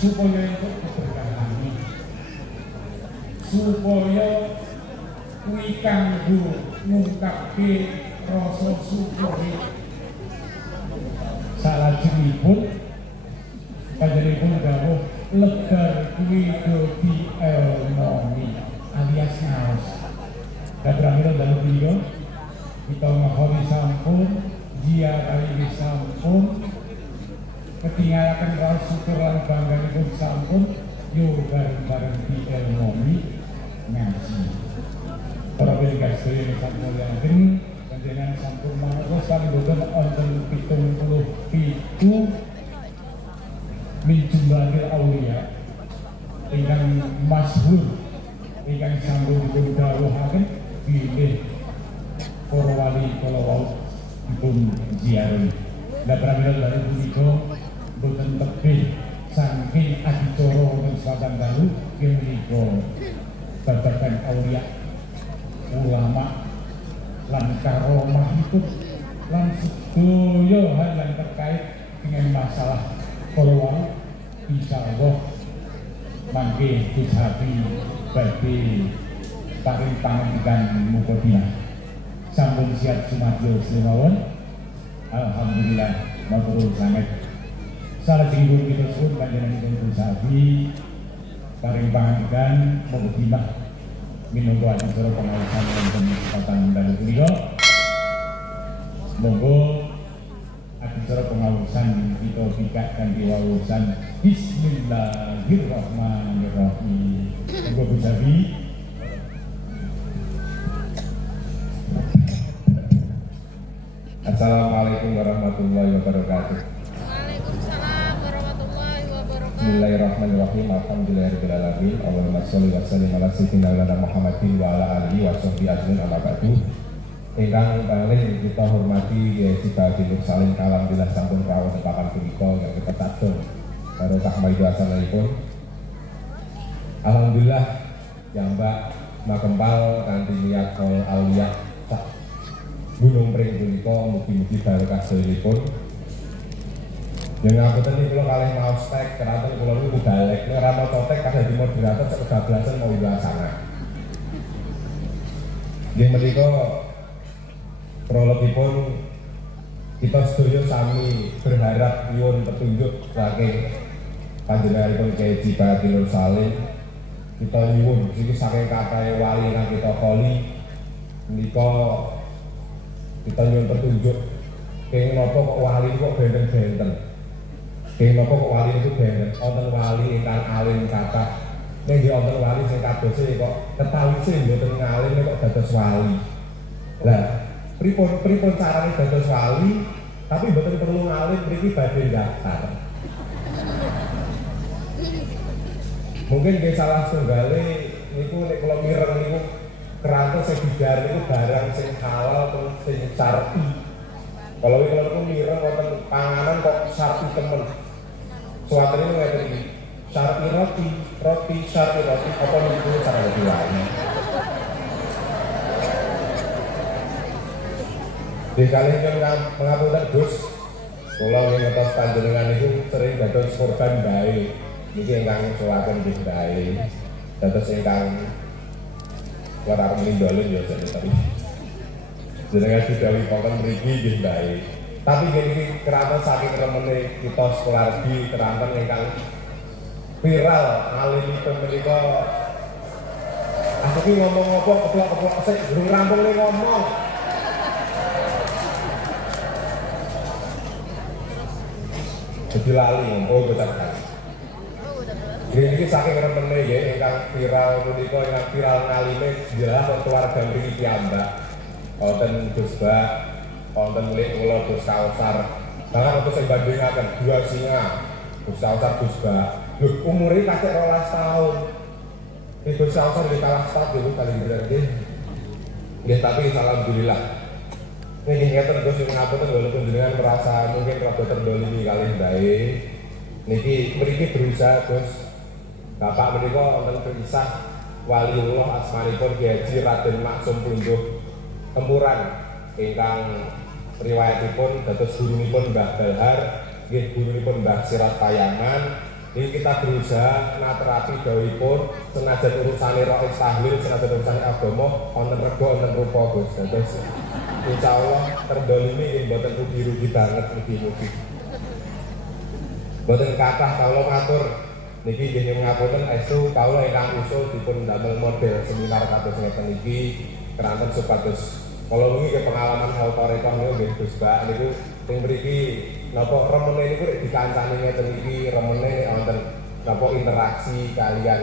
supaya untuk keberkahan ini, supaya kuwi kanggo ngungkapke rasa syukure. Salajengipun panjenenganipun dawuh legar kuwi dadi elmoni alias ngaos. Kadang-kadang dalu beliau kita ngahori sampun, dia kali sampun, ketinggalan rasa syukur lan bangganipun sampun, yo bareng-bareng di elmoni ngaji. Para pendengar sedaya sampun mulyaken panjenengan sampun maos sampun wonten 77 min jumlahil auliya ingkang masyhur ingkang sampun dipun dawuhaken bilih para wali kala wau dipun ziarahi. Lah pramila dari punika boten tebih saking adicara wonten selatan dalu menika babagan auliya, ulama lan karomah itu lan sedaya hal yang terkait dengan masalah kalau insyaallah mangke disabi bagi paring pangandikan mukadimah sampun siap sumadyo semawon. Alhamdulillah matur sanget. Salajengipun kita suwun panjenenganipun disabi paring pangandikan mukadimah minangka acara pengawasan wonten kesempatan dalu punika. Monggo acara pengawasan kita bikak dan diwawasan Bismillahirrahmanirrahim. Monggo disabi. Assalamualaikum warahmatullahi wabarakatuh. Waalaikumsalam warahmatullahi wabarakatuh. Bismillahirrahmanirrahim. Alhamdulillahirabbil alamin. Allahumma sholli wa sallim ala sayyidina Muhammadin wa ala alihi wa sahbihi ajmain. Amma ba'du. Ingkang paling kita hormati Kyai Haji Nur Salim, alhamdulillah sampun rawuh tepakan punika yang kita tatur barokah maido asanipun. Alhamdulillah yang Mbak makempal kanthi niat kol auliya sak gunung pring punika mugi-mugi barokah sedheripun. Yang ngapunten iki kula kalih maos tek keraton kula niku balek nek ora maca tek kadang di moderator sak kebablasan mau wilasana. Nggih menika prologipun kita sedaya sami berharap nyuwun petunjuk saking panjenenganipun Kyai Haji Nur Salim. Kita nyuwun iki saking kathah wali ingkang kita koli menika kita nyuwun petunjuk kenging napa kok wali kok benten-benten. Kenging napa kok wali itu benten. Wonten wali ingkang alim kathah. Nek nggih wonten wali sing kadose kok ketawise mboten ngalim kok dados wali. Lah pripun carane dados wali tapi mboten perlu ngalim mriki badhe daftar. Mungkin nggih salah tunggale niku nek kula mireng niku kerantos sing dijar niku barang sing halal atau sing syar'i. Kalau niku mireng wonten panganan kok syar'i temen. Suwatene ngeten iki. Syar'i roti syar'i roti apa niku cara diwali. Dikali yang mengapunten Gus, kula ngertos panjenengan itu sering dados korban bae. Niki ingkang suwaken nggih bae. Dados ingkang ora nindolin ya jane tapi. Jenengan didhawuhi wonten mriki nggih bae. Tapi niki keranten saking remene kita sekolah di keranten ingkang viral alimipun menika. Aku ki ngomong apa keplok-keplok sik durung rampung ning ngomong. Jadi lali, oh betul kan. Ini saking remene ya, ingkang viral punika ingkang viral ngalime jelas keluarga mriki piyambak. Wonten Gus Bak, wonten milik kula Gus Kausar. Bahkan untuk sing bandingaken dua singa, Gus Kausar Gus Bak. Lho umure kakek 12 tahun. Gus Kausar di kalah start dulu kali nggih. Nggih tapi alhamdulillah. Niki ngeten Gus sing ngapunten walaupun jenengan merasa mungkin rada terdolimi kalih bae. Niki mriki berusaha Gus. Bapak menika wonten kisah waliullah asmanipun Kyai Haji Raden Maksum Punjuh Tempuran ingkang riwayatipun dados gurunipun Mbah Balhar, nggih gurunipun Mbah Sirat Payangan Ini kita berusaha naterapi dawuhipun senajan urusane rois tahlil, senajan urusane agama, wonten rega wonten rupa Gus. Terus insyaallah terdolimi nggih mboten rugi-rugi banget mugi-mugi. Mboten kathah kawula matur niki nggih nyuwun ngapunten estu kawula ingkang usul dipun damel model seminar kados ngeten iki keranten supados kalau wingi ke pengalaman Al-Tariqah niku nggih Gus Bak niku sing mriki napa remene niku rek dikancani ngeten iki remene wonten napa interaksi kalian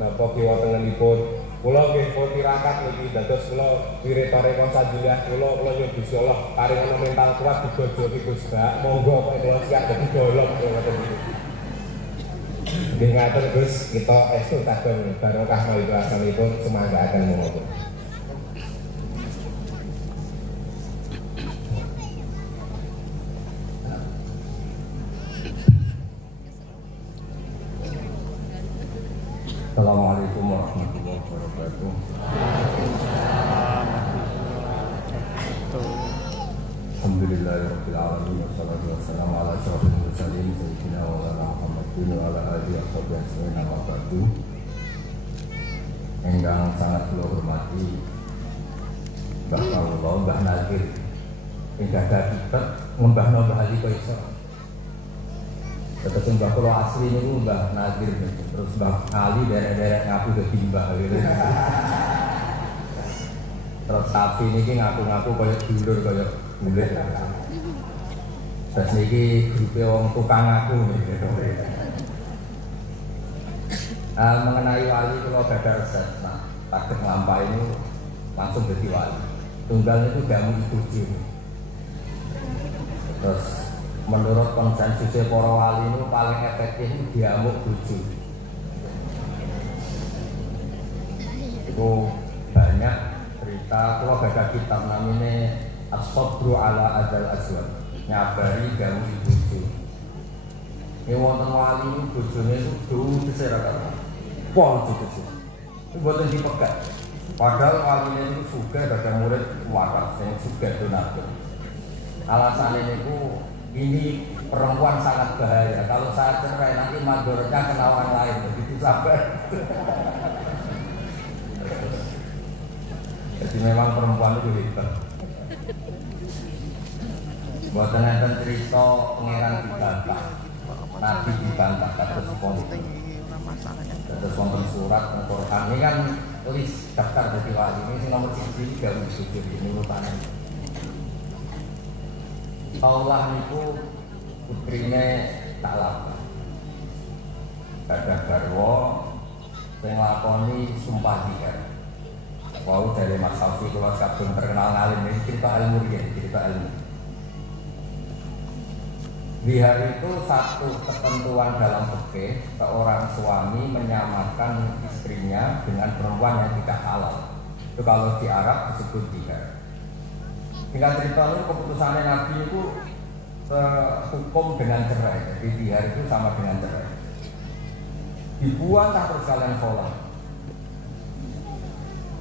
napa kiwa tengenipun kula nggih pun tirakat niki dados kula wirid Tariqah sajiliyah kula nyuwun Gusti Allah paringono mental kuat dibojoki Gus Bak monggo kok kula siap dadi dolok ngoten iki nggih ngatur Gus kita estu kagem barokah menika asalipun semangga akan monggo. Assalamualaikum warahmatullahi wabarakatuh. Alhamdulillahirabbil alamin wassalatu wassalamu ala asyrofil mursalin sayyidina wa maulana Muhammadin wa ala alihi washabihi wa ba'du. Enggang sangat kula hormati Mbah kawula Mbah Nakir ingkang kitab ngembahno Mbah Ali Kaisar. Terus Mbah kula asli niku Mbah Nakir terus Mbah Ali derek-derek ngaku dadi Mbah gitu. Terus sapi niki ngaku-ngaku kaya dulur kaya bulet. Terus niki grupe wong tukang ngaku gitu. Mengenai wali kula gadah resep. Nah, takdir nglampahi ini langsung dadi wali. Tunggal niku gamu ibuju. Terus menurut konsensusnya para wali itu paling efektif itu diamuk bojo. Itu banyak cerita kalau baca kitab namanya As-Sabru ala Adzal Aswad nyabari gamu bojo. Ini wonten wali itu bojone itu dulu diserakan pol gitu. Itu buatan dipegat. Padahal walinya itu juga ada murid waras yang juga donatur. Alasannya itu ini perempuan sangat bahaya. Kalau saya cerai nanti madorotnya kena orang lain. Begitu sabar. Jadi memang perempuan itu hebat. Buatan enten cerita pangeran dibantah, Nabi dibantah kata politik. Terus wonten surat Al-Qur'an ini kan tulis daftar dari wali ini nomor 1 gak bisa ini urutannya. Allah niku putrine tak lama. Gadah garwa sing lakoni sumpah dihar. Wau dari Mas Safi kula kadung terkenal ngalim ini cerita ilmu ya, cerita ilmu. Dihar itu satu ketentuan dalam fikih, seorang suami menyamakan istrinya dengan perempuan yang tidak halal. Itu kalau di Arab disebut dihar. Tinggal cerita itu keputusannya Nabi itu hukum dengan cerai. Jadi dihar itu sama dengan cerai. Dibuang terus kalian sholat.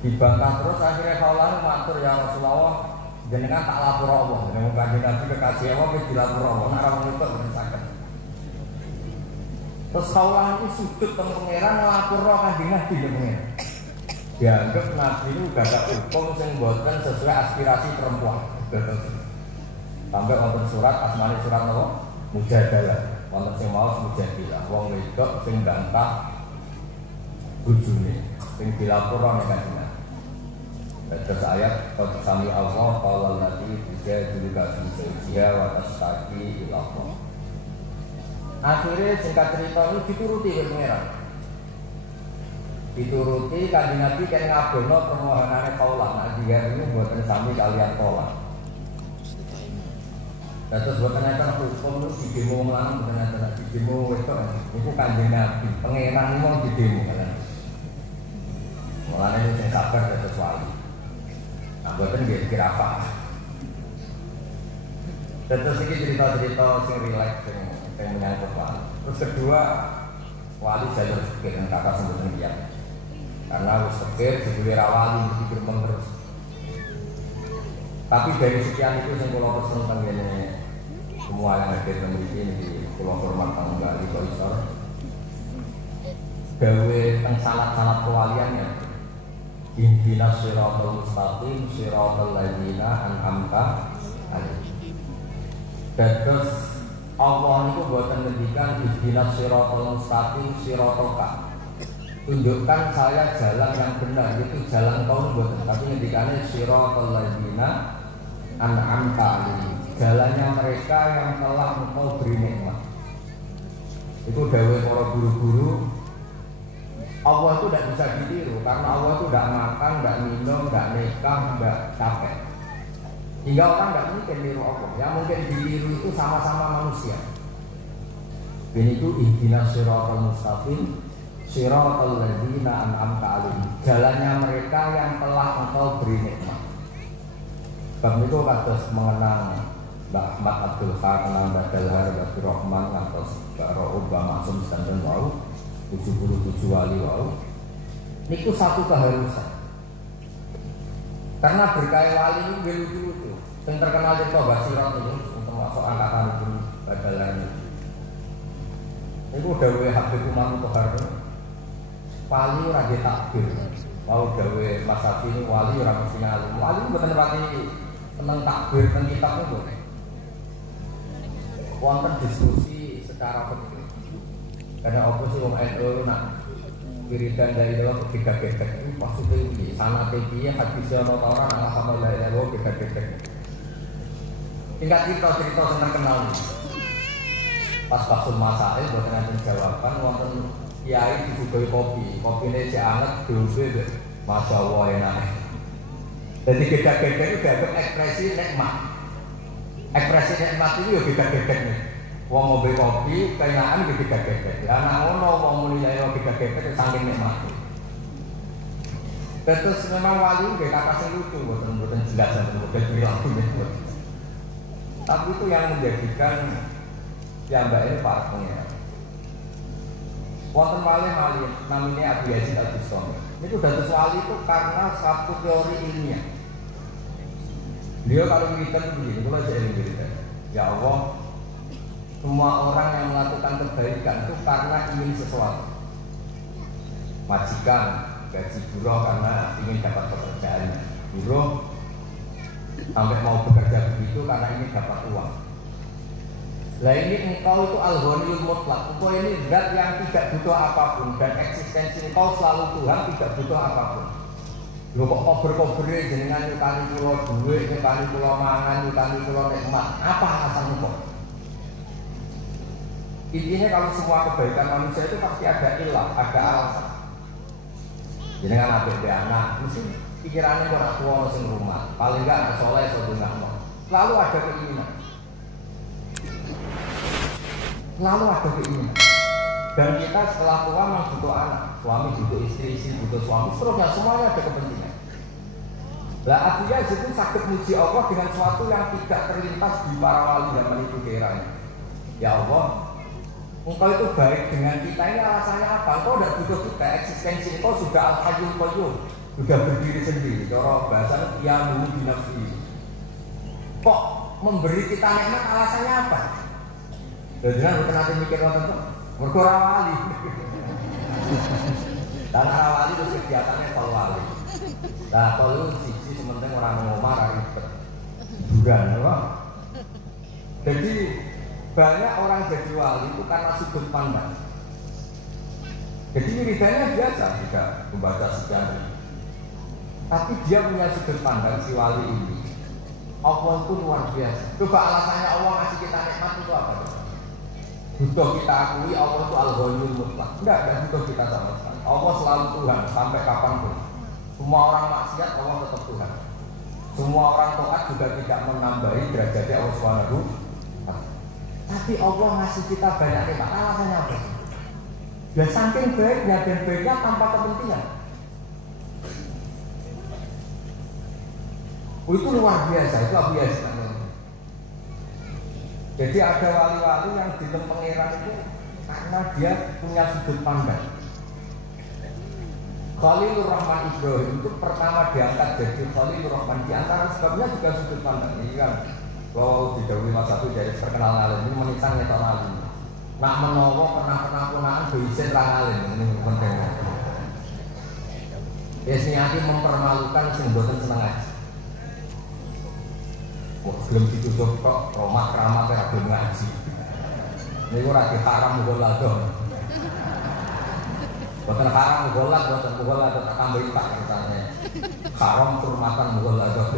Dibantah terus akhirnya sholat matur ya Rasulullah. Jenengan tak lapor Allah. Dengan kanjeng Nabi kekasih Allah wis dilapor Allah. Nek ora ngono kok sakit. Terus sholat itu sujud teng pangeran lapor kanjeng Nabi ya pangeran. Dianggap Nabi itu gak ada hukum yang buatkan sesuai aspirasi perempuan. Sampai wonten surat asmani surat apa? Mujadalah. Wonten sing maos mujadilah. Wong wedok sing bantah bojone sing dilapor nek kanjeng. Terus ayat qad sami Allah qala allati tujadiluka fi zawjiha wa tastaqi ila Allah. Akhirnya singkat cerita ini dituruti oleh pangeran. Dituruti kanjeng Nabi kan ngabono permohonane kaulah. Nah dia ini mboten sami kalian tolak. Terus mboten enten hukum itu didemo lanang mboten enten didemo wedok. Niku kanjeng Nabi pangeran mau didemo kan. Mulane sing sabar terus wali. Nah mboten nggih kira apa. Terus iki cerita-cerita sing rileks sing menyangkut wali. Terus kedua wali jalur fikih yang kakak sebutin dia. Karena harus fikir sebelum wali berpikir terus. Tapi dari sekian itu yang kalau pesen tentang semua yang ada di ini di Pulau Hormat Tanggal Ali Kaisar gawe teng salat-salat kewaliannya. Ihdinas siratal mustaqim siratal ladzina an'amta alaihim. Terus Allah niku boten ngendikan ihdinas siratal mustaqim siratoka. Tunjukkan saya jalan yang benar, itu jalan kau boten, tapi ngendikane siratal ladzina an'amta alaihim. Jalannya mereka yang telah engkau beri nikmat. Itu dawuh para guru-guru. Allah itu tidak bisa ditiru karena Allah itu tidak makan, tidak minum, tidak nikah, tidak capek. Hingga orang tidak mungkin niru Allah. Yang mungkin ditiru itu sama-sama manusia. Ini itu ihdinas siratal mustaqim siratal ladzina an'amta alaihim. Jalannya mereka yang telah engkau beri nikmat. Sebab itu kados mengenang Mbak Ahmad Abdul Khanan Badalhar Abdul Rahman atau Mbak Ro'ubah Maksum Standon Wau 77 wali wau niku satu keharusan karena berkaya wali itu lucu-lucu yang terkenal di Toba Sirat ini termasuk angkatan pun Badalhar niku dawe Habib Umar Mutohar wali ora di takbir mau dawe Mas Safi ini wali ora mesti ngalim wali mboten pati seneng takbir teng kitab niku wonten diskusi secara fikih. Karena apa sih wong NU nak wiridan dari dalam beda-beda itu maksudnya ini sanate piye hadisnya ana ta ora ana sama lain beda-beda. Tingkat cerita-cerita sing terkenal. Pas Basul Masail boten enten jawaban wonten kiai disuguhi kopi. Kopine cek anget dhewe masyaallah enak. Jadi beda-beda itu dianggap ekspresi nikmat. Ekspresi nikmat itu ya beda-beda nih. Wong ngombe kopi, kainaan iki beda-beda. Ya anak ngono wong muni ae beda-beda saking nikmat. Terus memang wali nggih kata sing lucu mboten jelas mboten perilaku niku. Tapi itu yang menjadikan Mbak ini para pengira. Wonten wali namanya Abu Yazid Al-Bustami. Itu dados wali itu karena satu teori ilmiah. Beliau kalau wiridan begini, kalau saya wiridan, ya Allah, semua orang yang melakukan kebaikan itu karena ingin sesuatu. Majikan gaji buruh karena ingin dapat pekerjaan. Buruh sampai mau bekerja begitu karena ingin dapat uang. Nah ini engkau itu al-ghaniyul mutlak. Engkau ini zat yang tidak butuh apapun dan eksistensi engkau selalu Tuhan tidak butuh apapun. Lho kok kober-kobere jenengan nyukani kula duit, nyukani kula mangan, nyukani kula nikmat. Apa alasan engkau? Intinya kalau semua kebaikan manusia itu pasti ada ilah, ada alasan. Jadi kan ada anak, mesti pikirannya orang tua sing rumah, paling enggak anak soleh sedengahno. Selalu ada keinginan. Selalu ada keinginan. Dan kita setelah tua memang butuh anak, suami butuh istri, istri butuh suami, seterusnya semuanya ada kepentingan. Lah artinya itu sakit muji Allah dengan sesuatu yang tidak terlintas di para wali zaman itu daerahnya. Ya Allah, engkau itu baik dengan kita, ini alasannya apa? Engkau tidak butuh kita, eksistensi engkau sudah al-hayyul qayyum, sudah berdiri sendiri. Cara bahasanya qiyamuhu bi nafsihi. Kok memberi kita nikmat alasannya apa? Dan jangan bukan nanti mikir wonten kok mergo ora wali. Dan ora wali itu kegiatannya kalau wali. Nah, kalau siji sementing orang ngomong ora ribet. Hiburan, jadi banyak orang jadi wali itu karena sudut pandang. Jadi wiridannya biasa, tidak membaca sejarah. Tapi dia punya sudut pandang si wali ini. Allah itu luar biasa. Coba alasannya Allah ngasih kita nikmat itu apa? Butuh kita akui Allah itu al-ghaniyul mutlak. Tidak butuh kita sama sekali. Allah selalu Tuhan sampai kapanpun. Semua orang maksiat Allah tetap Tuhan. Semua orang taat juga tidak menambahi derajatnya Allah Subhanahu. Tapi Allah ngasih kita banyak nikmat. Alasannya apa? Ya saking baiknya dan baiknya tanpa kepentingan. Itu luar biasa, itu Abu Yazid. Jadi ada wali-wali yang di pengeran itu karena dia punya sudut pandang. Khalilur Rahman Ibrahim itu pertama diangkat jadi Khalilur Rahman. Di antara sebabnya juga sudut pandang. Ini kan kalau didahului Mas Abdul dari terkenal alim ini menisang nyetok alim. nak menawa pernah punaan doisen ra ngalih niku penting. Wis niati mempermalukan sing mboten seneng ngaji. Kok belum ditutup kok Roma keramat ora belum ngaji. Niku ora diharam golak dong. Boten haram golak, boten golak tak tambah tak katanya. Haram hurmatan golak dong.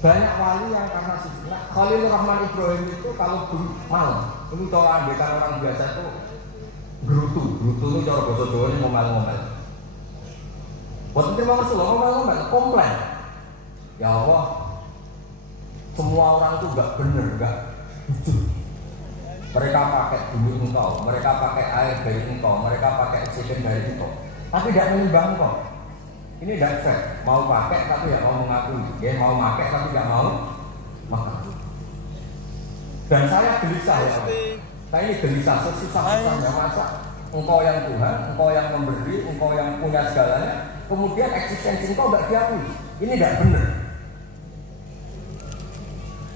Banyak wali yang karena sejumlah Khalil Rahman Ibrahim itu kalau malam ini kalau andekan orang biasa itu gerutu itu cara bahasa Jawa ini ngomel-ngomel. Buat terima kasih ngomel-ngomel komplain. Ya Allah, semua orang itu enggak benar, enggak jujur. Mereka pakai bumi engkau, mereka pakai air dari engkau, mereka pakai oksigen dari engkau, tapi tidak menimbang engkau. Ini tidak fair, mau pakai tapi tidak mau mengakui, dia mau pakai tapi tidak mau makan. Dan saya gelisah ya, saya ini gelisah sesusah-susahnya masa engkau yang Tuhan, engkau yang memberi, engkau yang punya segalanya, kemudian eksistensi engkau tidak diakui. Ini tidak benar.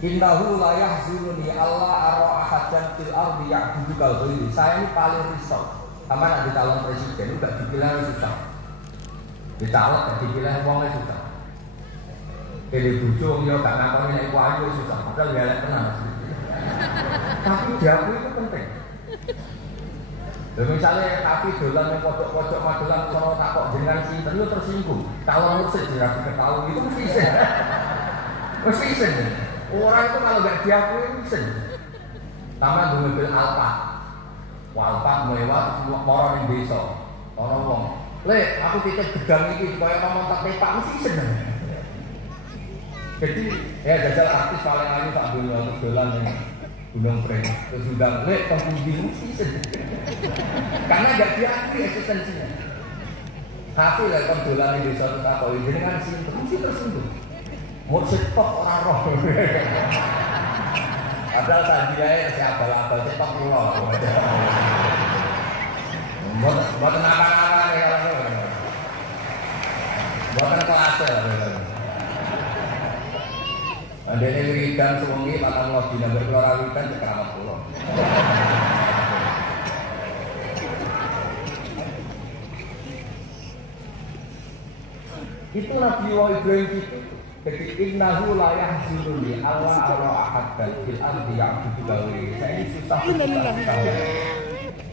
Innahu la yahzununi Allah ara ahadan fil ardi ya'budu kal ghairi. Saya ini paling risau. Sama nak calon presiden enggak dipilih susah. Dicalon gak dipilih wong susah. Pilih bojo yo gak ngakoni nek iku ayu susah. Padahal ya lek tenan. Tapi diakui itu penting. Lha misale tapi dolan ning pojok-pojok Magelang sono takok jenengan sinten lu tersinggung. Calon mesti ora diketahui itu mesti isin. Mesti isin. Orang itu kalau nggak diakui itu sama di mobil Alphard mewah orang yang desa orang ngomong le aku titip gedang ini supaya kamu tak tepak mesti seneng. Jadi ya jajal artis paling ayu Pak Dolan ini Gunung Preng terus undang le pengunjung mesti seneng karena nggak diakui eksistensinya. Hasil ya dolan di desa itu apa ini kan mesti tersinggung. Musik pop orang roh. Padahal tadi aja siapa abal cepat pulau. Buat apa ya orang. Bukan kelas ya. Ada yang wiridan sewengi patang los dina berkeluar wiridan sekeramat pulau. Itu Nabi Ibrahim itu. Jadi innahu la yahzununi Allah ala ahad fil ardi ya'budu gairi. Saya ini susah.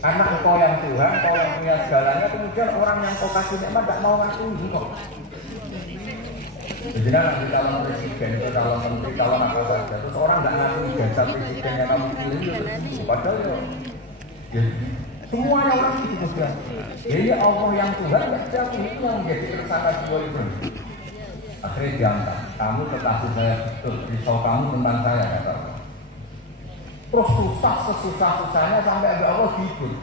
Anak engkau yang Tuhan, engkau yang punya segalanya, kemudian orang yang kau kasih nikmat tidak mau ngakui kok. Jadi nanti calon presiden, calon menteri, calon apa saja, terus orang tidak ngakui jasa presiden yang kamu pilih itu, padahal ya semuanya orang itu mudah. Jadi Allah yang Tuhan tidak jauh itu yang menjadi tersangka dua itu. Akhirnya diangkat, kamu kekasih saya betul, risau kamu tentang saya kata Allah. Terus sesusah-susahnya sampai ada Allah hibur.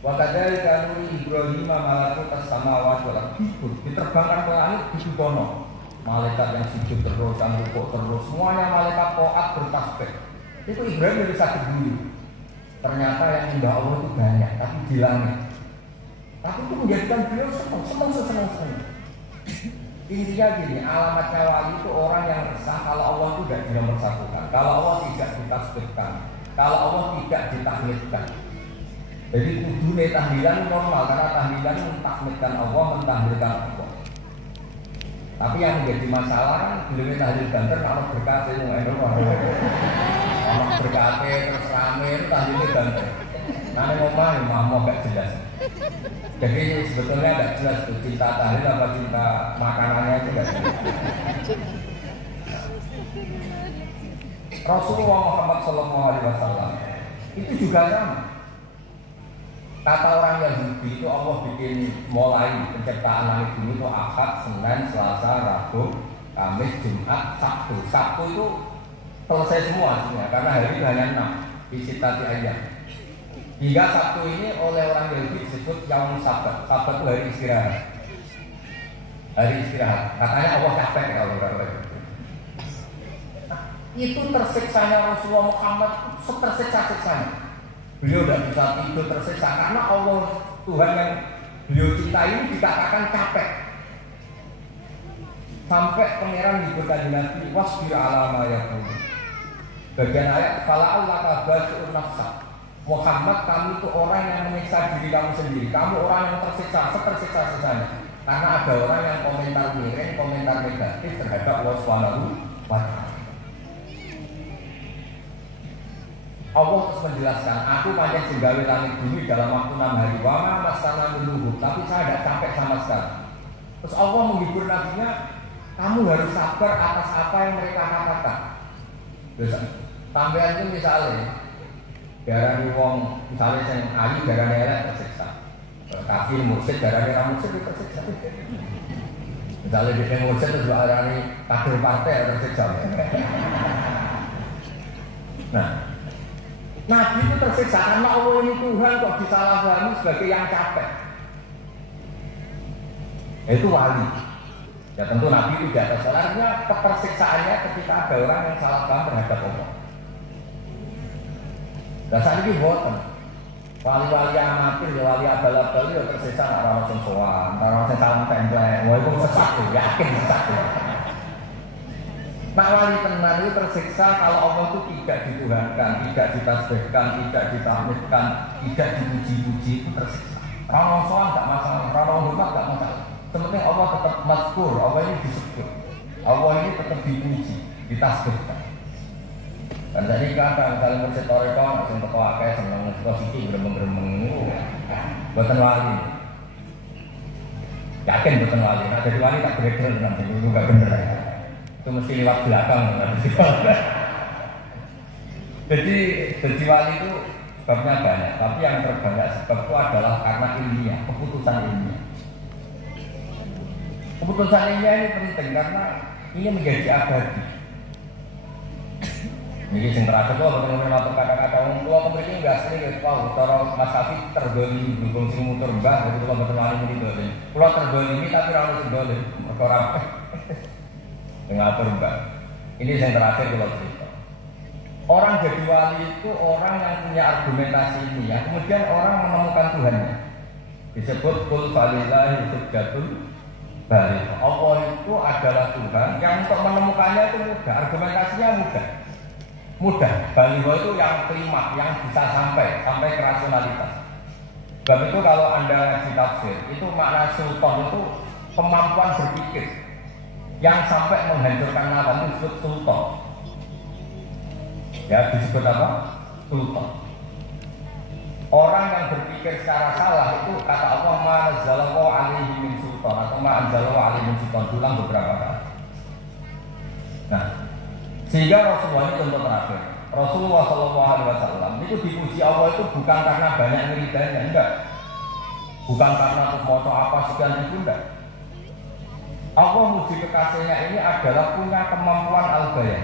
Wakadari kanuri Ibrahim malakut as-samawati wal ardi hibur. Diterbangkan ke langit disudono. Malaikat yang sujud terus, yang rukuk terus, semuanya malaikat taat bertasbih. Itu Ibrahim bisa dulu. Ternyata yang indah Allah itu banyak, tapi di langit. Tapi itu menjadikan beliau senang. Intinya gini, alamatnya wali itu orang yang resah kalau Allah itu tidak dinomor-satukan, kalau Allah tidak ditasbihkan, kalau Allah tidak ditahmidkan. Jadi kudune tahlilan normal karena tahlilan mentahmidkan Allah, mentahmidkan Allah. Tapi yang menjadi masalah kan belum tahlil banter kalau berkate yang kalau berkate terus rame itu tahlilnya banter. Nanti ngomong mau gak jelas. Jadi sebetulnya tidak jelas tuh cinta tahlil apa cinta makanannya itu tidak jelas. Rasulullah Muhammad SAW itu juga sama. Kata orang Yahudi itu Allah bikin mulai penciptaan langit bumi itu Ahad, Senin, Selasa, Rabu, Kamis, Jumat, Sabtu. Sabtu itu selesai semua sebenarnya karena hari itu hanya 6 visitasi ayam. Hingga Sabtu ini oleh orang Yahudi disebut Yaum Sabat. Sabat itu hari istirahat. Hari istirahat. Katanya Allah capek kalau orang itu tersiksanya Rasulullah Muhammad setersiksa-siksanya. Beliau tidak bisa tidur tersiksa karena Allah Tuhan yang beliau cintai ini dikatakan capek. Sampai pangeran diberkati Nabi wasbir alama yaqul. Bagian ayat fala'allaka basi'un nafsak. Muhammad, kamu itu orang yang menyiksa diri kamu sendiri. Kamu orang yang tersiksa, setersiksa-siksanya. Karena ada orang yang komentar miring, komentar negatif terhadap Allah Subhanahu wa Ta'ala. Allah terus menjelaskan, aku panjang singgawi langit bumi dalam waktu 6 hari. Wama masana menuhu, tapi saya tidak capek sama sekali. Terus Allah menghibur nabinya, kamu harus sabar atas apa yang mereka katakan. Tambahan itu misalnya darani wong misalnya yang ayu darani elek tersiksa, kafir mursyid darani ra mursyid tersiksa. Misalnya di mursyid itu darani kader partai tersiksa. Nah, Nabi itu tersiksa karena Allah ini Tuhan kok disalahpahami sebagai yang capek. Itu wali. Ya tentu Nabi itu di atas salahnya ketersiksaannya ketika ada orang yang salah paham terhadap Allah. Dan saat ini boten wali-wali amatir, wali abal-abal itu tersiksa nggak ramah sentuhan, ramah salam template, wah itu sesat tuh, yakin sesat tuh. Nak wali tenan itu tersiksa kalau Allah itu tidak dituhankan, tidak ditasbihkan, tidak ditahmidkan, tidak dipuji-puji, itu tersiksa. Ramah soal nggak masalah, ramah hormat nggak masalah. Sebenarnya Allah tetap mazkur, Allah ini disebut, Allah ini tetap dipuji, ditasbihkan. Dan jadi kadang kalau mursyid toreko langsung teko akeh seneng posisi gremeng-gremeng boten wali. Yakin boten wali. Nah jadi wali tak beredar nanti itu enggak bener. Itu mesti lewat belakang nanti. Jadi wali itu sebabnya banyak, tapi yang terbanyak sebab itu adalah karena ilmiah, keputusan ilmiah. Keputusan ilmiah ini penting karena ini menjadi abadi. Jadi sing terakhir itu benar-benar matur kata-kata wong tua kemudian enggak sering tahu cara Mas Safi terdolimi dukung sing mutur mbah jadi kalau betul wali muni. Kalau terdolimi tapi ora ono dolim, perkara ngatur mbah. Ini yang terakhir kalau cerita. Orang jadi wali itu orang yang punya argumentasi ini ya. Kemudian orang menemukan Tuhannya. Disebut kul falillahi hujjatul baligh. Allah itu adalah Tuhan yang untuk menemukannya itu mudah, argumentasinya mudah, baliho itu yang kelima, yang bisa sampai ke rasionalitas. Sebab itu kalau Anda ngaji tafsir, itu makna sultan itu kemampuan berpikir yang sampai menghancurkan nalar itu disebut sultan. Ya, disebut apa? Sultan. Orang yang berpikir secara salah itu kata Allah ma'anzalallahu alaihi min sultan atau ma'anzalallahu alaihi min sultan, diulang beberapa kali. Nah, sehingga Rasulullah ini contoh terakhir. Rasulullah SAW itu dipuji Allah itu bukan karena banyak wiridannya, enggak. Bukan karena foto apa sekian itu, enggak. Allah muji kekasihnya ini adalah punya kemampuan al-bayan.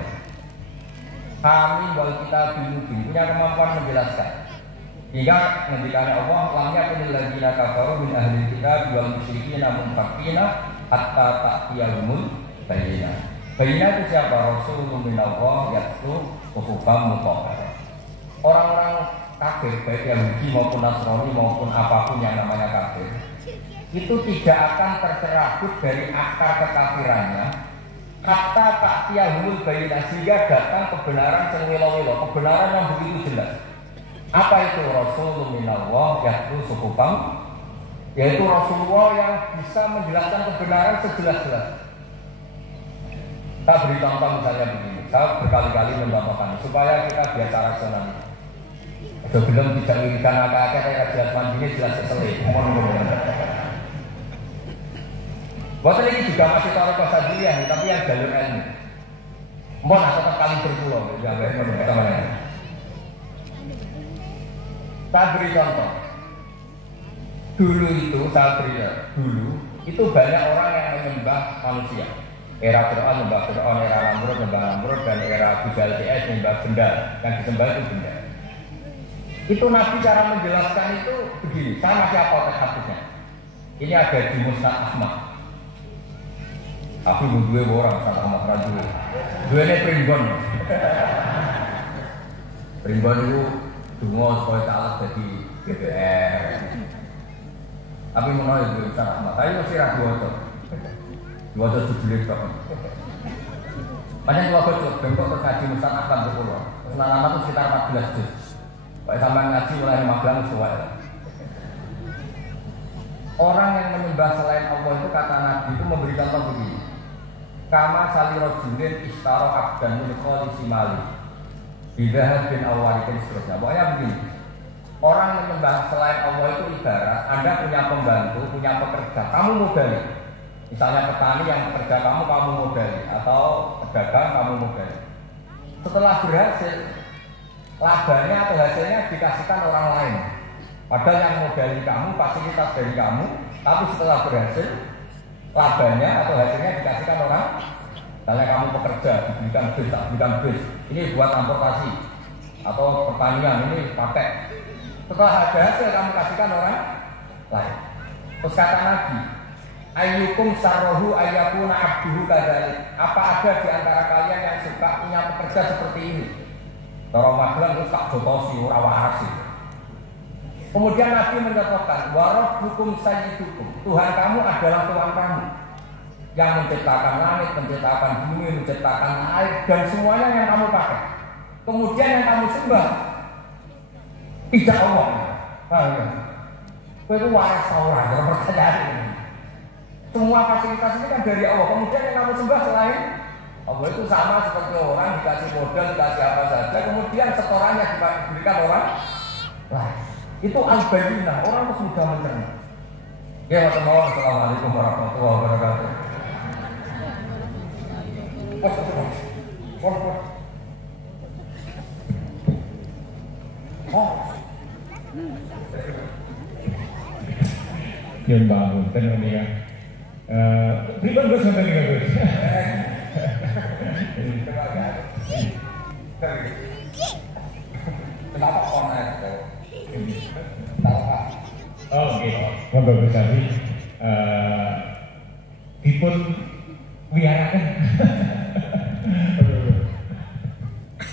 Kami wal kita binubin punya kemampuan menjelaskan. Hingga ngendikannya Allah lamnya penilagina kafaru min ahli kitab wal musyrikin namun fakina hatta ta'tiyahumul bayyinah. Bayyinah itu siapa? Rasulullah minallah yaitu kufufam mutahhar. Orang-orang kafir baik Yahudi maupun Nasrani maupun apapun yang namanya kafir itu tidak akan tercerabut dari akar kekafirannya hatta ta'tiyahumul bayyinah sehingga datang kebenaran yang wilo-wilo, kebenaran yang begitu jelas. Apa itu Rasulullah minallah yaitu kufufam, yaitu Rasulullah yang bisa menjelaskan kebenaran sejelas-jelas. Kita beri contoh misalnya begini, saya berkali-kali mencontohkan supaya kita biasa rasional. Ada belum tidak wiridan akak-akak kayak jelas mandiri jelas keselip. Buat ini juga masih taruh kosa dilihat, tapi yang jalur ilmu. Mohon tetap kali berpulau, ya mana? Saya beri contoh. Dulu itu banyak orang yang menyembah manusia. Era Fir'aun nyembah Fir'aun, era Namrud dan era Bujal CS nyembah benda, yang disembah itu benda. Itu Nabi cara menjelaskan itu begini, saya masih hafal teks hadisnya. Ini ada di Musnad Ahmad. Tapi dua orang sama Ahmad Rajul. Dua ini Primbon. Primbon itu dungo supaya taat jadi DPR. Tapi menurut itu Musnad Ahmad, tapi masih ragu itu. Wadah judulnya kok. Makanya kalau bocor, bengkok terkaji Ustaz Akram di pulau. Ustaz Akram itu sekitar 14 juz. Kalau sampai ngaji mulai 15 sesuai. Orang yang menyembah selain Allah itu kata Nabi itu memberi contoh begini. Kama salirojulin istaro abdan min kholisi mali bidahad bin awarikin seterusnya. Pokoknya begini. Orang menyembah selain Allah itu ibarat Anda punya pembantu, punya pekerja, kamu modali. Misalnya petani yang bekerja kamu modali, atau pedagang kamu modali. Setelah berhasil, labanya atau hasilnya dikasihkan orang lain. Padahal yang modali kamu, fasilitas dari kamu, tapi setelah berhasil, labanya atau hasilnya dikasihkan orang. Misalnya kamu pekerja, diberikan bis, ini buat transportasi atau pertanian, ini pakai. Setelah ada hasil kamu kasihkan orang lain. Terus kata Nabi, ayyukum sarrohu ayyakuna abduhu kadalik. Apa ada di antara kalian yang suka punya pekerja seperti ini? Kalau Magelang itu tak jotosi, urawarasi. Kemudian Nabi menyatakan, warabbukum sayyidukum. Tuhan kamu adalah Tuhan kamu yang menciptakan langit, menciptakan bumi, menciptakan air, dan semuanya yang kamu pakai. Kemudian yang kamu sembah tidak Allah. Itu waras orang, jangan percaya ini. Semua fasilitas ini kan dari Allah. Kemudian yang kamu sembah selain Allah itu sama seperti orang dikasih modal, dikasih apa saja. Kemudian setorannya diberikan orang lain. Itu al-bayyinah, orang harus mudah mencerna. Ya, Assalamualaikum warahmatullahi wabarakatuh. Ya bangun, tenang nih kan. Ribet gue sampai nih gue. Kenapa konek? Oh, oke. Monggo Gus Abi. Dipun wiaraken.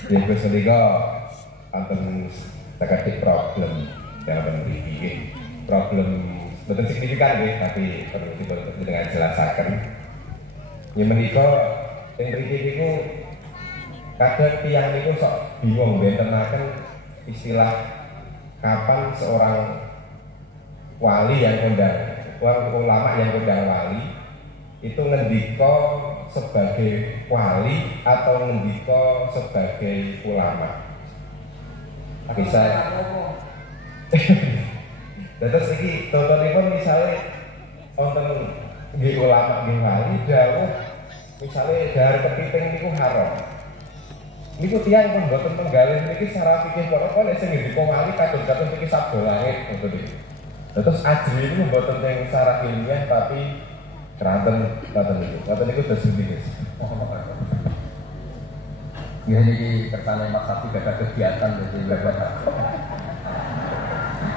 Ya Gus menika wonten terkait problem dalam mriki. Problem betul signifikan nggih, tapi perlu dipun dengan jelasaken. Ya menika ing mriki niku kadang tiyang niku sok bingung bentenaken istilah kapan seorang wali yang kondang, ulama yang kondang wali itu ngendika sebagai wali atau ngendika sebagai ulama. Bisa. Terus iki contohipun misalnya wonten nggih ulama nggih wali dawuh misale dahar kepiting niku haram. Niku tiyang pun mboten penggalih niki secara fikih kok nek sing ngendika wali kadang-kadang iki sabda langit ngoten iki. Terus ajri itu mboten teng secara ilmiah tapi keranten ngoten niku. Ngoten niku terus iki. Ya ini kersane Mas Sapi gak ada kegiatan jadi lewat.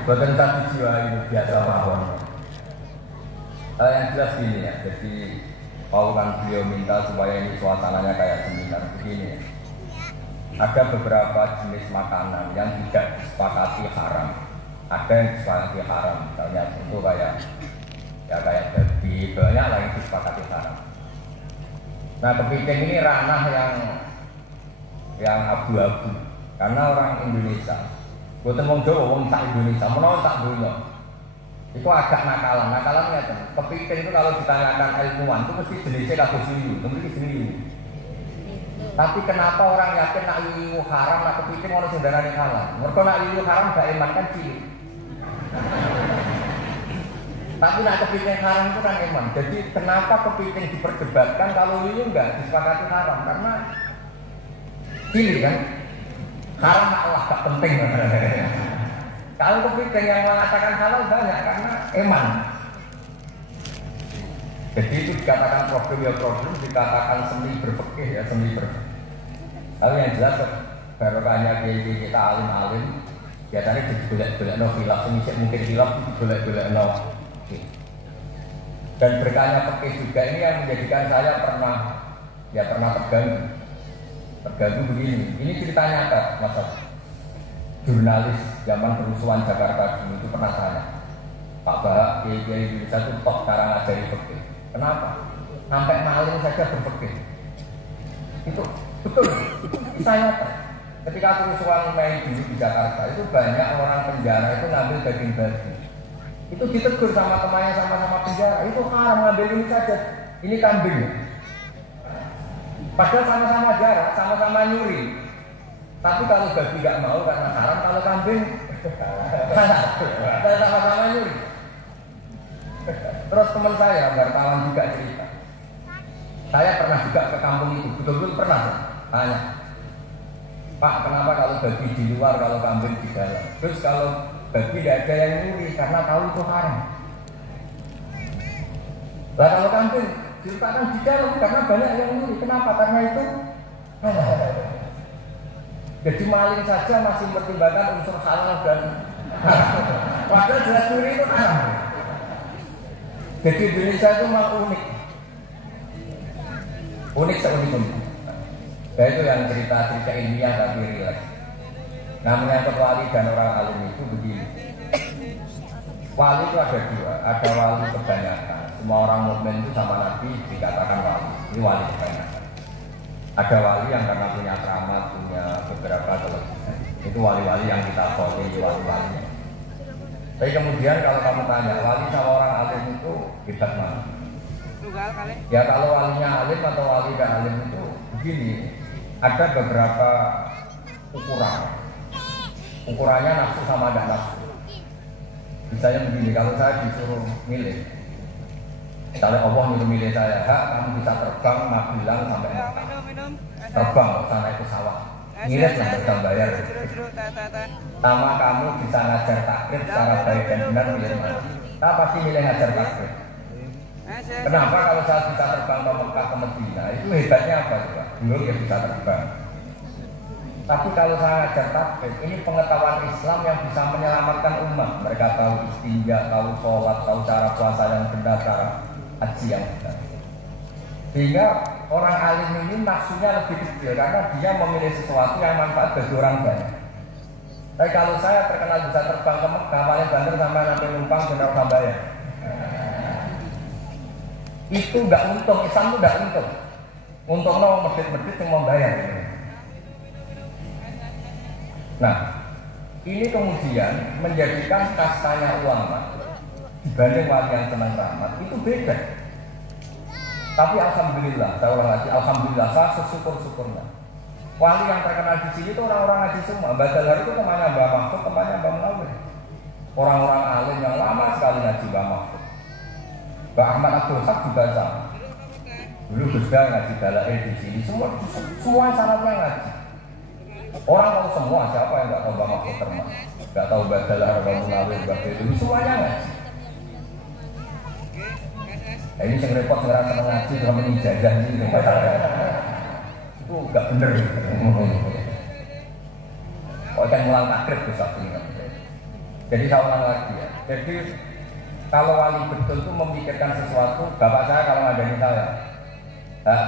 Bukan satu jiwa itu biasa mawon. Yang jelas gini ya, jadi paulan beliau minta supaya ini suasananya kayak seminar begini ya. Ada beberapa jenis makanan yang tidak disepakati haram. Ada yang disepakati haram, misalnya contoh kayak babi, banyak lah yang disepakati haram. Nah kepiting ini ranah yang abu-abu karena orang Indonesia. Boten wong Jawa, wong tak Indonesia, menawa tak dunya. Itu agak nakalannya kan. Kepiting itu kalau ditanyakan ilmuwan itu mesti jenisnya kabeh sini, mesti sini. Tapi kenapa orang yakin nak yuyu haram, nak kepiting orang sing darani halal? Mergo nak yuyu haram gak iman kan cilik. Tapi nak kepiting haram itu kan iman. Jadi kenapa kepiting diperdebatkan kalau yuyu enggak disepakati haram? Karena cilik kan. Haram Allah gak penting. Kalau kepiting yang mengatakan halal banyak karena iman. Jadi itu dikatakan problem ya problem, dikatakan seni berfikih ya seni berfikih. Tapi yang jelas barokahnya kita alim-alim biasanya digolek-golek no khilaf, mungkin khilaf digolek-golek no. Dan berkahnya fikih juga ini yang menjadikan saya pernah terganggu begini. Ini ceritanya apa, Mas? Jurnalis zaman kerusuhan Jakarta dulu itu pernah tanya, Pak Bahak, Kiai Indonesia itu top cara ngajari fikih. Kenapa? Sampai maling saja berfikih. Itu betul, saya nyata. Ketika kerusuhan Mei dulu di Jakarta, itu banyak orang penjara itu ngambil daging babi. Itu ditegur sama temannya sama-sama penjara, itu haram ngambil ini saja, ini kambing. Padahal sama-sama jarak, sama-sama nyuri. Tapi kalau babi nggak mau karena haram, kalau kambing sama-sama nyuri. Terus teman saya, wartawan juga cerita. Saya pernah juga ke kampung itu, betul-betul pernah. Tanya, Pak, kenapa kalau babi di luar, kalau kambing di dalam? Terus kalau babi tidak ada yang nyuri karena tahu itu haram. Lah kalau kambing diletakkan di dalam karena banyak yang nyuri. Kenapa? Karena itu jadi maling saja masih mempertimbangkan unsur halal dan padahal jelas nyuri itu haram. Jadi Indonesia itu memang unik. Unik seunik-unik. Nah, itu yang cerita-cerita ilmiah tapi relax. Nah, menyangkut wali dan orang alim itu begini. Wali itu ada dua, ada wali kebanyakan. Semua orang mukmin itu sama Nabi dikatakan wali. Ini wali kebanyakan. Ada wali yang karena punya keramat, punya beberapa kelebihan. Itu wali-wali yang kita follow, wali-walinya. Tapi kemudian kalau kamu tanya, wali sama orang alim itu hebat mana? Ya kalau walinya alim atau wali dan alim itu begini. Ada beberapa ukuran. Ukurannya nafsu sama tidak nafsu. Misalnya begini, kalau saya disuruh milih, misalnya Allah nyuruh milih saya, hak kamu bisa terbang Magelang sampai Mekah. Terbang ke sana itu pesawat. Ngirit lah bisa bayar. Sama kamu bisa ngajar takrib secara baik dan benar milih mana? Kita pasti milih ngajar takrib. Kenapa kalau saya bisa terbang ke Mekah ke Medina? Itu hebatnya apa juga? Belum ya bisa terbang. Tapi kalau saya ngajar takrib, ini pengetahuan Islam yang bisa menyelamatkan umat. Mereka tahu istinja, tahu sholat, tahu cara puasa yang benar, cara haji yang benar. Sehingga orang alim ini nafsunya lebih kecil karena dia memilih sesuatu yang manfaat bagi orang banyak. Tapi kalau saya terkenal bisa terbang ke Mekah, paling banter sampai nanti numpang benar bayar. Itu nggak untung, Islam itu nggak untung. Untungnya mau medit-medit yang mau bayar. Nah, ini kemudian menjadikan kastanya ulama dibanding wali yang senang rahmat itu beda. Tapi alhamdulillah, saya ulang lagi, alhamdulillah saya sesyukur-syukurnya. Wali yang terkenal di sini itu orang-orang ngaji semua. Mbak Dalhar itu temannya Mbak Mahfud, temannya Mbak Munawir. Orang-orang alim yang lama sekali ngaji Mbak Mahfud. Mbak Ahmad Abdul Haq juga sama. Dulu Gus Dah ngaji Dalail di sini, semua sanatnya ngaji. Orang tahu semua, siapa yang nggak tahu Mbak Mahfud termasuk, nggak tahu Mbak Dalhar, Mbak Munawir, Mbak Bedul, semuanya ngaji. Nah, ini yang repot sekarang senang ngaji sama menijajah ini. Itu nggak bener. Oh kan mulang takrib bisa punya. Jadi saya ulang lagi ya. Jadi kalau wali betul itu memikirkan sesuatu, bapak saya kalau ngadain saya,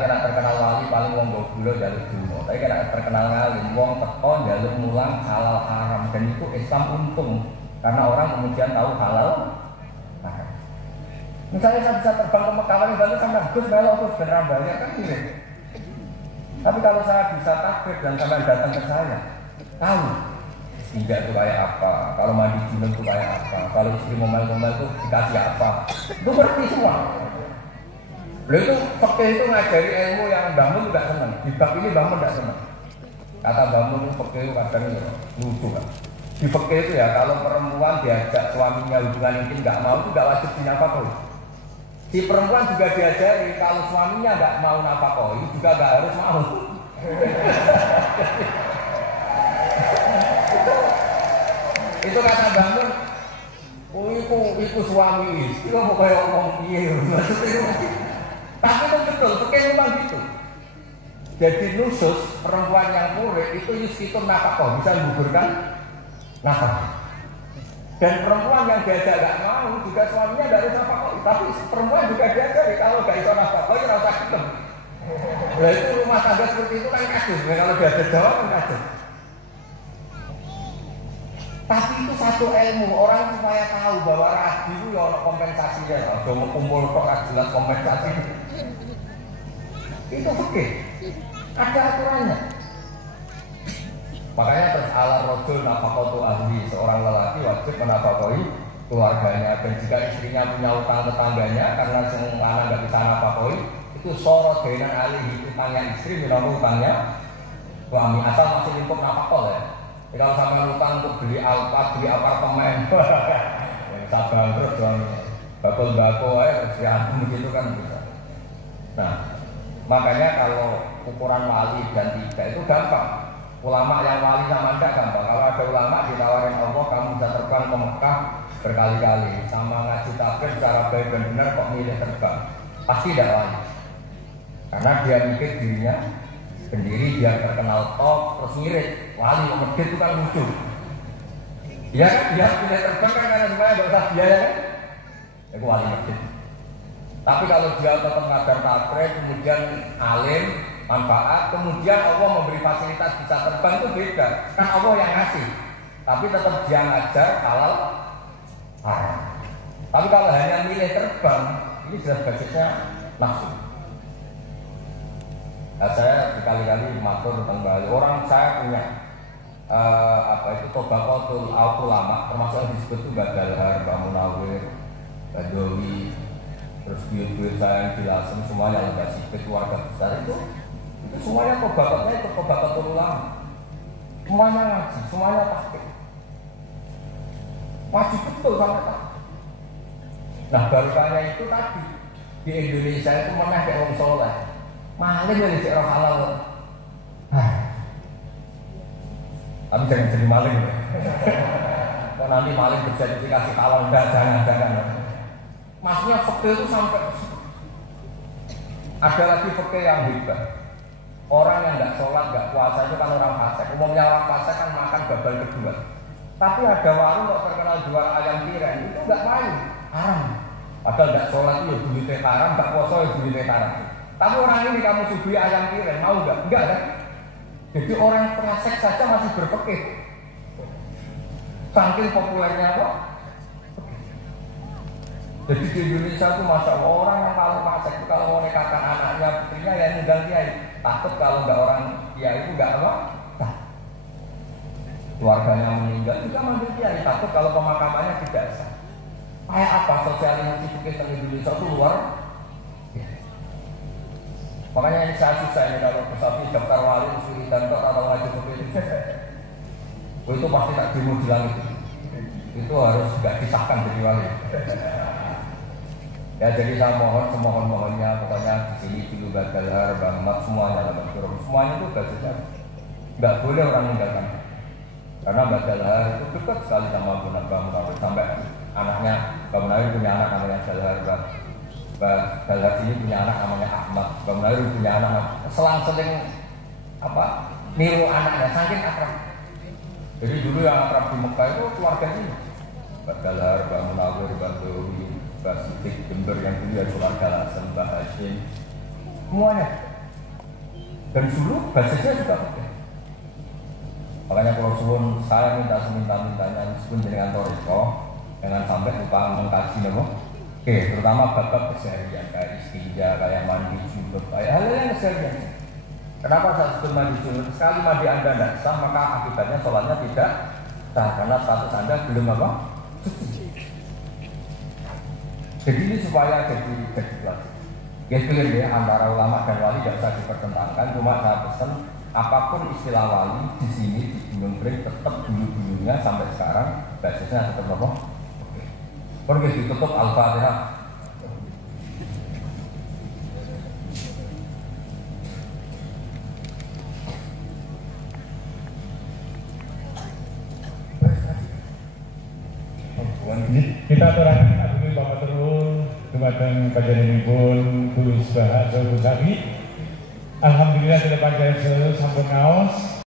kena terkenal wali paling wong gobulo jaluk dulu. Tapi kena terkenal ngalim, wong teko jaluk mulang halal haram, dan itu Islam untung karena orang kemudian tahu halal haram. Misalnya saya bisa terbang ke Mekah paling bantu sampai Gus kalau terus beneran bayar kan gini. Tapi kalau saya bisa takbir dan sampai datang ke saya, tahu tidak itu kayak apa, kalau mandi junub itu kayak apa, kalau istri ngomel-ngomel itu dikasih apa, itu ngerti semua. Lalu itu fakih itu ngajari ilmu yang bangun tidak senang. Di bab ini bangun tidak senang. Kata bangun fakih itu kadang lucu kan. Di fakih itu ya kalau perempuan diajak suaminya hubungan intim nggak mau itu nggak wajib dinafkahi. Si perempuan juga diajari kalau suaminya nggak mau nafkahi juga nggak harus mau. Itu kata bangun. Oh itu suami istri kok kayak ngomong iya. Tapi itu betul, fakih memang gitu. Jadi nusus perempuan yang murid itu yuskitun nafkah bisa menggugurkan nafkah. Dan perempuan yang diajak gak mau juga suaminya dari nafkah. Tapi perempuan juga diajari kalau gak bisa nafkah ya rasa hitam. Nah itu rumah tangga seperti itu kan kasus. Kalau diajak jawab kan kasus. Tapi itu satu ilmu orang supaya tahu bahwa rabi itu ya ada kompensasinya. Kalau mau kumpul kok jelas kompensasi. Itu oke. Ada aturannya. Makanya terus ala rojul nafaqatu ahli, seorang lelaki wajib menafkahi keluarganya, dan jika istrinya punya utang tetangganya karena semua anak nggak bisa nafkahi, itu sorot dengan alih utangnya istri minum utangnya suami, asal masih lingkup nafkah ya. Jadi kalau sampai utang untuk beli Alphard, beli apartemen, sabar terus dong, bakul-bakul terus diampun begitu kan bisa. Nah, makanya kalau ukuran wali dan tidak itu gampang. Ulama yang wali sama anda gampang. Kalau ada ulama ditawarin Allah, kamu bisa terbang ke Mekah berkali-kali, sama ngaji takbir secara baik dan benar kok milih terbang, pasti tidak wali. Karena dia mikir dirinya sendiri, dia terkenal top, terus ngirit. Wali medit itu kan lucu. Dia kan dia pilih terbang kan karena semuanya nggak usah biaya kan? Itu wali medit. Tapi kalau dia tetap ngajar takbir, kemudian alim, manfaat, kemudian Allah memberi fasilitas bisa terbang, itu beda. Kan Allah yang ngasih, tapi tetap dia ngajar halal haram. Tapi kalau hanya milih terbang, ini jelas basisnya nafsu. Nah, saya berkali-kali matur tentang Bali. Orang saya punya tobakotul ulama, termasuk yang disebut itu Badalhar, Mbak Munawir, Badawi, terus buyut-buyut saya yang dilasem semuanya yang nggak sipit keluarga besar itu semuanya tobakotnya itu tobakotul ulama, semuanya ngaji, semuanya pakai, wajib betul sampai tak. Nah barokahnya itu tadi di Indonesia itu mana kayak orang soleh. Maling yang dicek orang halal. Tapi jangan jadi maling ya. Kalau nanti maling bersertifikasi halal, enggak, jangan. Maksudnya fikih itu sampai ada lagi fikih yang hebat. Orang yang enggak sholat, enggak puasa itu kan orang fasik. Umumnya orang fasik kan makan babal kedua. Tapi ada warung kok terkenal jual ayam tiren, itu enggak main, haram. Padahal enggak sholat itu ya duitnya haram, enggak puasa ya duitnya haram. Tapi orang ini kamu suguhi ayam tiren, mau enggak? Enggak kan? Jadi orang fasik saja masih berpikir. Saking populernya kok. Jadi di Indonesia itu masya Allah, orang yang paling fasik itu kalau mau nikahkan anaknya, putrinya ya nunggal kiai. Takut kalau enggak orang kiai itu enggak apa? Nah, keluarganya meninggal juga manggil kiai. Takut kalau pemakamannya tidak sah. Kayak apa sosialisasi fikih di Indonesia itu luar. Makanya ini saya susah ini kalau bersama daftar wali suri dan atau ngaji fikih itu pasti tak demo di langit. Itu harus nggak disahkan jadi wali. Ya jadi saya mohon semohon-mohonnya pokoknya di sini dulu Badalhar, Bang Mat semuanya lah Bang semuanya itu basisnya nggak boleh orang meninggalkan. Karena Badalhar itu dekat sekali sama Bang Munawir sampai anaknya Bang Munawir punya anak namanya Badalhar, Badalhar ini punya anak namanya Ahmad, Bang Munawir punya anak selang-seling niru anaknya saking akrab. Jadi dulu yang akrab di Mekah itu keluarga ini Badalhar, Bang Munawir, Badawi, Mbak Sidik, Jember yang dulu ya keluarga Hasan, Mbak Hashim, semuanya. Dan dulu basisnya juga oke. Makanya kalau suwun saya minta-mintanya meskipun dengan toriko, jangan sampai lupa mengkaji nama. Oke, terutama bab-bab keseharian kayak istinja, kayak mandi junub, kayak hal-hal yang keseharian. Kenapa saya sebut mandi junub? Sekali mandi Anda tidak sah, maka akibatnya sholatnya tidak sah karena status Anda belum apa? Jadi ini supaya jadi pelajaran. Ya clear ya, antara ulama dan wali tidak bisa dipertentangkan. Cuma saya pesan apapun istilah wali di sini di Gunung Pring tetap dulu-dulunya sampai sekarang basisnya tetap apa? Oke. Pergi ditutup Al-Fatihah. Kita aturakan abdi Bapak Terul dumateng panjenenganipun Bu Isbah Abdul Sabi. Alhamdulillah sudah panjang sampun ngaos